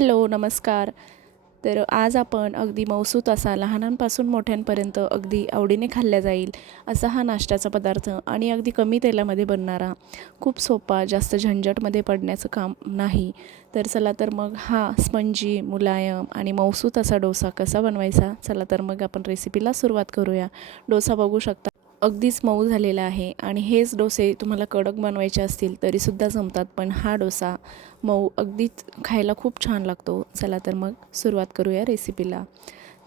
Hello नमस्कार. तर आज आपण अगदी मौसूत असा लहानांपासून मोठ्यांपर्यंत अगदी आवडीने खाल्ला जाईल असा हा नाश्त्याचा पदार्थ आणि अगदी कमी तेलामध्ये बनणारा खूप सोपा जास्त झंझटमध्ये पडण्याचं काम नाही. तर चला तर मग हा स्पंजी मुलायम आणि मौसूत असा डोसा कसा बनवायचा? चला तर मग आपण रेसिपीला सुरुवात करूया. डोसा बघू शकता अगदीच मऊ झालेला आहे आणि हेच डोसे तुम्हाला कडक बनवायचे असतील तरीसुद्धा जमतात पण हा डोसा मऊ अगदीच खायला खूप छान लागतो. चला तर मग सुरुवात करूया रेसिपीला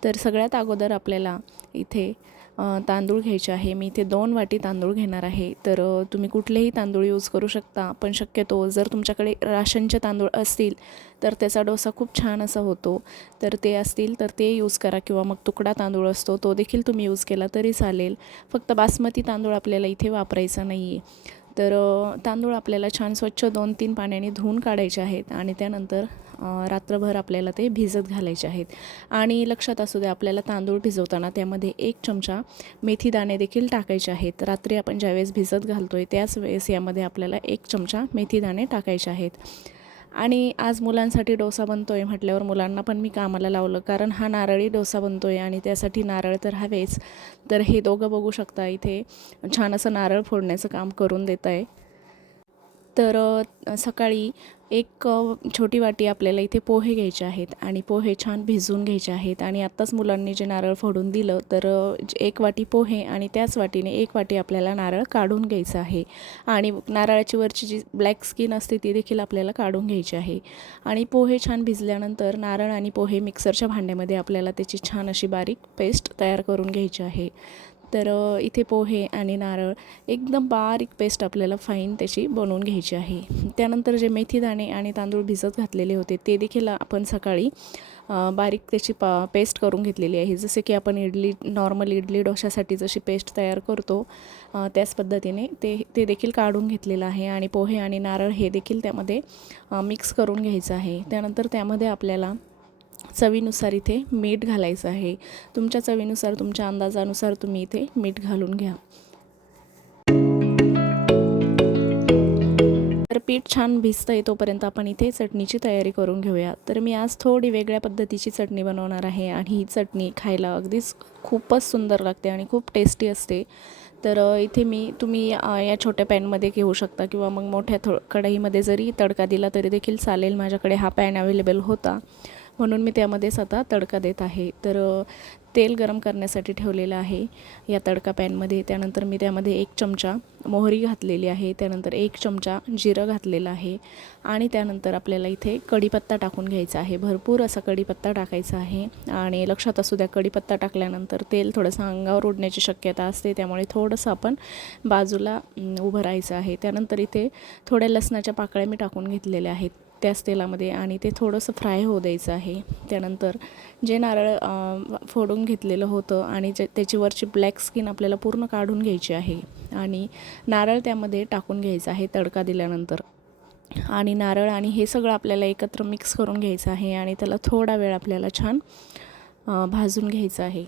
तर सगळ्यात अगोदर आपल्याला इथे तांदूळ घ्यायचे आहे. मी इथे दोन वाटी तांदूळ घेणार आहे. तर तुम्ही कुठलेही तांदूळ यूज करू शकता पण शक्यतो जर तुमच्याकडे राशनचे तांदूळ असतील तर त्याचा डोसा खूप छान असा होतो. तर ते असतील तर ते यूज करा किंवा मग तुकडा तांदूळ असतो तो देखील तुम्ही यूज केला तरी चालेल. फक्त बासमती तांदूळ आपल्याला इथे वापरायचा नाही आहे तर तांदूळ आपल्याला छान स्वच्छ दोन तीन पाण्याने धुवून काढायचे आहेत आणि त्यानंतर रात्रभर आपल्याला ते भिजत घालायचे आहेत. आणि लक्षात असू द्या आपल्याला तांदूळ भिजवताना त्यामध्ये एक चमचा मेथी दाणे देखील टाकायचे आहेत. रात्री आपण ज्यावेळेस भिजत घालतो आहे त्याच वेळेस यामध्ये आपल्याला एक चमचा मेथी दाणे टाकायचे आहेत. आणि आज मुलांसाठी डोसा बनतो आहे म्हटल्यावर मुलांना पण मी कामाला लावलं कारण हा नारळी डोसा बनतो आहे आणि त्यासाठी नारळ तर हवेच. तर हे दोघं बघू शकता इथे छान असं नारळ फोडण्याचं काम करून देत आहे तर सकाळी एक छोटी वाटी आपल्याला इथे पोहे घ्यायचे आहेत आणि पोहे छान भिजवून घ्यायचे आहेत आणि आत्ताच मुलांनी जे नारळ फोडून दिलं तर एक वाटी पोहे आणि त्याच वाटीने एक वाटी आपल्याला नारळ काढून घ्यायचं आहे. आणि नारळाची वरची जी ब्लॅक स्किन असते ती देखील आपल्याला काढून घ्यायची आहे. आणि पोहे छान भिजल्यानंतर नारळ आणि पोहे मिक्सरच्या भांड्यामध्ये आपल्याला त्याची छान अशी बारीक पेस्ट तयार करून घ्यायची आहे. तर इथे पोहे आणि नारळ एकदम बारीक पेस्ट आपल्याला फाईन त्याची बनवून घ्यायची आहे. त्यानंतर जे मेथी दाणे आणि तांदूळ भिजत घातलेले होते ते देखील आपण सकाळी बारीक त्याची पा पेस्ट करून घेतलेली आहे. जसे की आपण इडली नॉर्मल इडली डोशासाठी जशी पेस्ट तयार करतो त्याच पद्धतीने ते ते देखील काढून घेतलेलं आहे आणि पोहे आणि नारळ हे देखील त्यामध्ये मिक्स करून घ्यायचं आहे. त्यानंतर त्यामध्ये आपल्याला चवीनुसार इथे मीठ घालायचं आहे. तुमच्या चवीनुसार तुमच्या अंदाजानुसार तुम्ही इथे मीठ घालून घ्या. तर पीठ छान भिजतं आहे तोपर्यंत आपण इथे चटणीची तयारी करून घेऊया. तर मी आज थोडी वेगळ्या पद्धतीची चटणी बनवणार आहे आणि ही चटणी खायला अगदीच खूपच सुंदर लागते आणि खूप टेस्टी असते. तर इथे मी तुम्ही या छोट्या पॅनमध्ये घेऊ शकता किंवा मग मोठ्या थो कढईमध्ये जरी तडका दिला तरी देखील चालेल. माझ्याकडे हा पॅन अवेलेबल होता. म्हणून मी त्यामध्येच आता तडका देत आहे. तर तेल गरम करण्यासाठी ठेवलेलं आहे. या तडका पॅनमध्ये त्यानंतर मी त्यामध्ये एक चमचा मोहरी घातलेली आहे. त्यानंतर एक चमचा जिरं घातलेलं आहे. आणि त्यानंतर आपल्याला इथे कढीपत्ता टाकून घ्यायचा आहे. भरपूर असा कढीपत्ता टाकायचा आहे. आणि लक्षात असू द्या कढीपत्ता टाकल्यानंतर तेल थोडंसं अंगावर उडण्याची शक्यता असते. त्यामुळे थोडंसं आपण बाजूला उभं राहायचं आहे. त्यानंतर इथे थोड्या लसणाच्या पाकळ्या मी टाकून घेतलेल्या आहेत. त्याच तेलामध्ये आणि ते थोडंसं फ्राय होऊ द्यायचं आहे. त्यानंतर जे नारळ फोडून घेतलेलं होतं आणि जे त्याची वरची ब्लॅक स्किन आपल्याला पूर्ण काढून घ्यायची आहे आणि नारळ त्यामध्ये टाकून घ्यायचं आहे तडका दिल्यानंतर. आणि नारळ आणि हे सगळं आपल्याला एकत्र मिक्स करून घ्यायचं आहे आणि त्याला थोडा वेळ आपल्याला छान भाजून घ्यायचं आहे.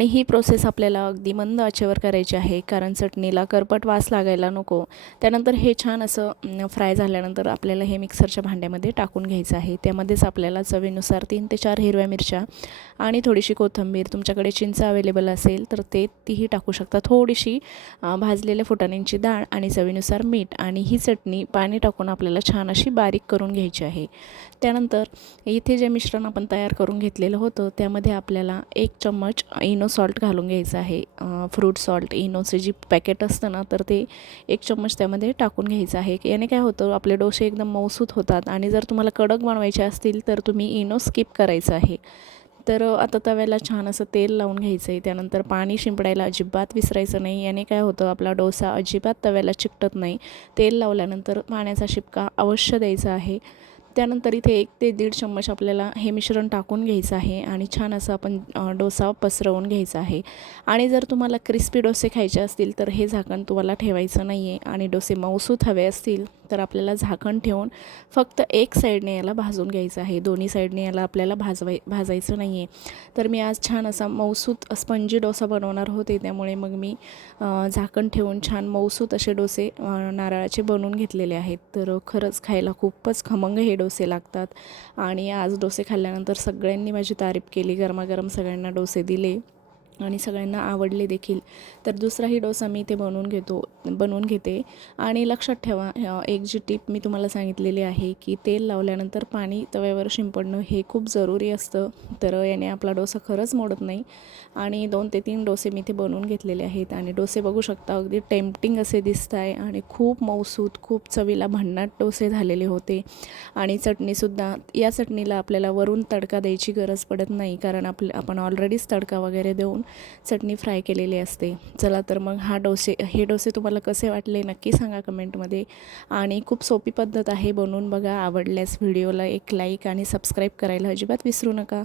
आणि ही प्रोसेस आपल्याला अगदी मंद आचेवर करायची आहे. कारण चटणीला करपट वास लागायला नको. त्यानंतर हे छान असं फ्राय झाल्यानंतर आपल्याला हे मिक्सरच्या भांड्यामध्ये टाकून घ्यायचं आहे. त्यामध्येच आपल्याला चवीनुसार तीन ते चार हिरव्या मिरच्या आणि थोडीशी कोथिंबीर तुमच्याकडे चिंच अवेलेबल असेल तर ते तीही टाकू शकता. थोडीशी भाजलेल्या फुटाण्यांची डाळ आणि चवीनुसार मीठ आणि ही चटणी पाणी टाकून आपल्याला छान अशी बारीक करून घ्यायची आहे. त्यानंतर इथे जे मिश्रण आपण तयार करून घेतलेलं होतं त्यामध्ये आपल्याला एक चम्मच इनो सॉल्ट घालून घ्यायचं आहे. फ्रूट सॉल्ट इनोचे जी पॅकेट असतं ना तर ते एक चम्मच त्यामध्ये टाकून घ्यायचं आहे. याने काय होतं आपले डोसे एकदम मौसूत होतात आणि जर तुम्हाला कडक बनवायचे असतील तर तुम्ही इनो स्किप करायचं आहे. तर आता तव्याला छान असं तेल लावून घ्यायचं आहे त्यानंतर पाणी शिंपडायला अजिबात विसरायचं नाही. याने काय होतं आपला डोसा अजिबात तव्याला चिकटत नाही. तेल लावल्यानंतर पाण्याचा शिपका अवश्य द्यायचा आहे. त्यानंतर इथे एक ते दीड चम्मच आपल्याला हे मिश्रण टाकून घ्यायचं आहे आणि छान असं आपण डोसा पसरवून घ्यायचा आहे. आणि जर तुम्हाला क्रिस्पी डोसे खायचे असतील तर हे झाकण तुम्हाला ठेवायचं नाही आहे आणि डोसे मऊसूत हवे असतील तर आपल्याला झाकण ठेवून फक्त एक साईडने याला भाजून घ्यायचं आहे. दोन्ही साईडने याला आपल्याला भाजवाय भाजायचं नाही आहे तर मी आज छान असा मऊसूत स्पंजी डोसा बनवणार होते. त्यामुळे मग मी झाकण ठेवून छान मऊसूत असे डोसे नारळाचे बनवून घेतलेले आहेत. तर खरंच खायला खूपच खमंग हे डोसे लागतात. आणि आज डोसे खाल्ल्यानंतर सगळ्यांनी माझी तारीफ केली. गरमागरम सगळ्यांना डोसे दिले. आणि सगळ्यांना आवडले देखील. तर दुसराही डोसा मी इथे बनवून घेतो बनवून घेते. आणि लक्षात ठेवा एक जी टीप मी तुम्हाला सांगितलेली आहे की तेल लावल्यानंतर पाणी तव्यावर शिंपडणं हे खूप जरुरी असतं. तर याने आपला डोसा खरंच मोडत नाही. आणि दोन ते तीन डोसे मी इथे बनवून घेतलेले आहेत. आणि डोसे बघू शकता अगदी टेम्पटिंग असे दिसत आहे आणि खूप मऊसूत खूप चवीला भन्नाट डोसे झालेले होते. आणि चटणीसुद्धा या चटणीला आपल्याला वरून तडका द्यायची गरज पडत नाही. कारण आपले आपण ऑलरेडीच तडका वगैरे देऊन चटणी फ्राय केलेली असते. चला तर मग हा डोसे हे डोसे तुम्हाला कसे वाटले नक्की सांगा कमेंटमध्ये. आणि खूप सोपी पद्धत आहे बनवून बघा. आवडल्यास व्हिडिओला एक लाईक आणि सबस्क्राईब करायला अजिबात विसरू नका.